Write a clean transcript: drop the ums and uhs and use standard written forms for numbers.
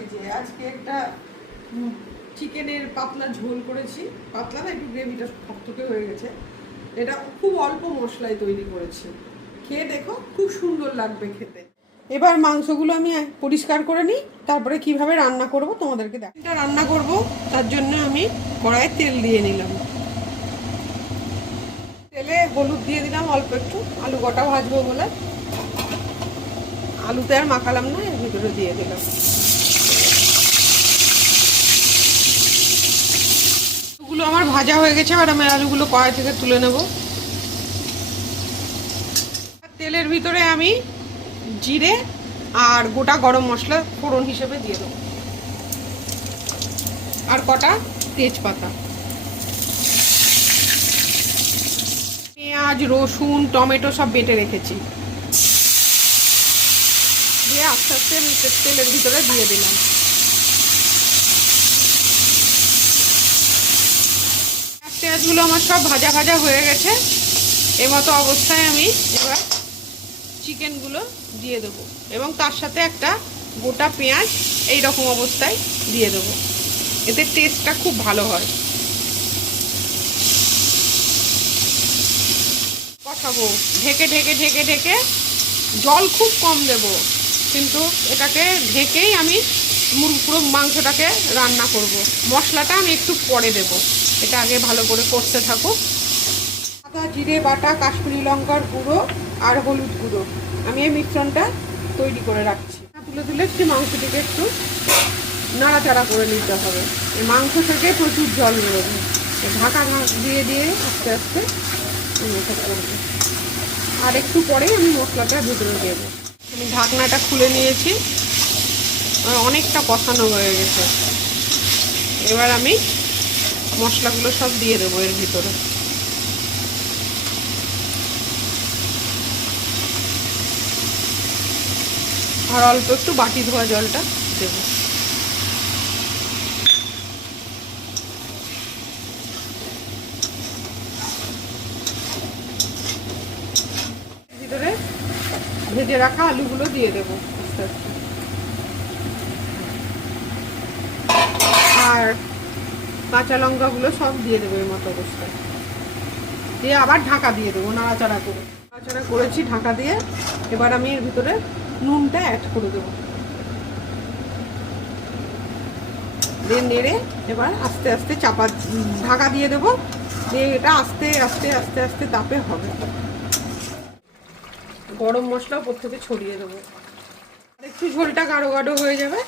এই যে আজকে একটা চিকেনের পাতলা ঝোল করেছি, পাতলা না একটু গ্রেভিটা থকথকে হয়ে গেছে। এটা খুব অল্প মশলায় তৈরি করেছি, খেয়ে দেখো খুব সুন্দর লাগবে খেতে। এবার মাংসগুলো আমি পরিষ্কার করে নিই, তারপরে কিভাবে রান্না করব তোমাদেরকে দেখ। এটা রান্না করব, তার জন্য আমি কড়াইয়ে তেল দিয়ে নিলাম। তেলে হলুদ দিয়ে দিলাম অল্প একটু, আলু গোটা ভাজবো বলে। আলুতে আর মাখালাম না, এর ভিতরে দিয়ে দিলাম। আলুগুলো আমার ভাজা হয়ে গেছে, আর আমি আলুগুলো কড়াই থেকে তুলে নেব। তেলের ভিতরে আমি জিরে আর গোটা গরম মশলা ফোড়ন হিসেবে দিয়ে দেবো, আর কটা তেজপাতা। পেঁয়াজ, রসুন, টমেটো সব বেটে রেখেছি, দিয়ে আস্তে আস্তে তেলের ভিতরে দিয়ে দিলাম। পেঁয়াজগুলো আমার সব ভাজা ভাজা হয়ে গেছে। এই মতো অবস্থায় আমি এবার চিকেনগুলো দিয়ে দেবো, এবং তার সাথে একটা গোটা পেঁয়াজ এই রকম অবস্থায় দিয়ে দেবো। এতে টেস্টটা খুব ভালো হয়। কষাবো ঢেকে ঢেকে ঢেকে ঢেকে, জল খুব কম দেব, কিন্তু এটাকে ঢেকেই আমি পুরো মাংসটাকে রান্না করব। মশলাটা আমি একটু পরে দেব, এটা আগে ভালো করে কষতে থাকুক। আদা, জিরে বাটা, কাশ্মীরি লঙ্কার গুঁড়ো আর হলুদ গুঁড়ো, আমি এই মিশ্রণটা তৈরি করে রাখছি। তুলে তুলে একটু মাংসটিকে একটু নাড়াচাড়া করে নিতে হবে। এই মাংস থেকে প্রচুর জল বেরোবে, ঢাকা দিয়ে দিয়ে আস্তে আস্তে করবো। আর একটু পরেই আমি মশলাটা ভিতরে দেবো। আমি ঢাকনাটা খুলে নিয়েছি, অনেকটা কষানো হয়ে গেছে। এবার আমি মশলাগুলো সব দিয়ে দেবো এর ভিতরে। আর অল্প একটু বাটি ধোয়া জলটা দেব। ভিতরে ভেজে রাখা আলুগুলো দিয়ে দেবো আস্তে আস্তে, আর কাঁচা লঙ্কাগুলো সব দিয়ে দেবো এর মতো অবস্থায়। দিয়ে আবার ঢাকা দিয়ে দেবো, নাড়াচাড়া করে। নাড়াচাড়া করেছি ঢাকা দিয়ে। এবার আমি এর ভিতরে নুনটা অ্যাড করে দেবো, দিয়ে নেড়ে এবার আস্তে আস্তে চাপা ঢাকা দিয়ে দেবো। দিয়ে এটা আস্তে আস্তে আস্তে আস্তে তাপে হবে। গরম মশলা উপর থেকে ছড়িয়ে দেবো। আর একটু ঝোলটা গাঢ় গাঢ় হয়ে যাবে,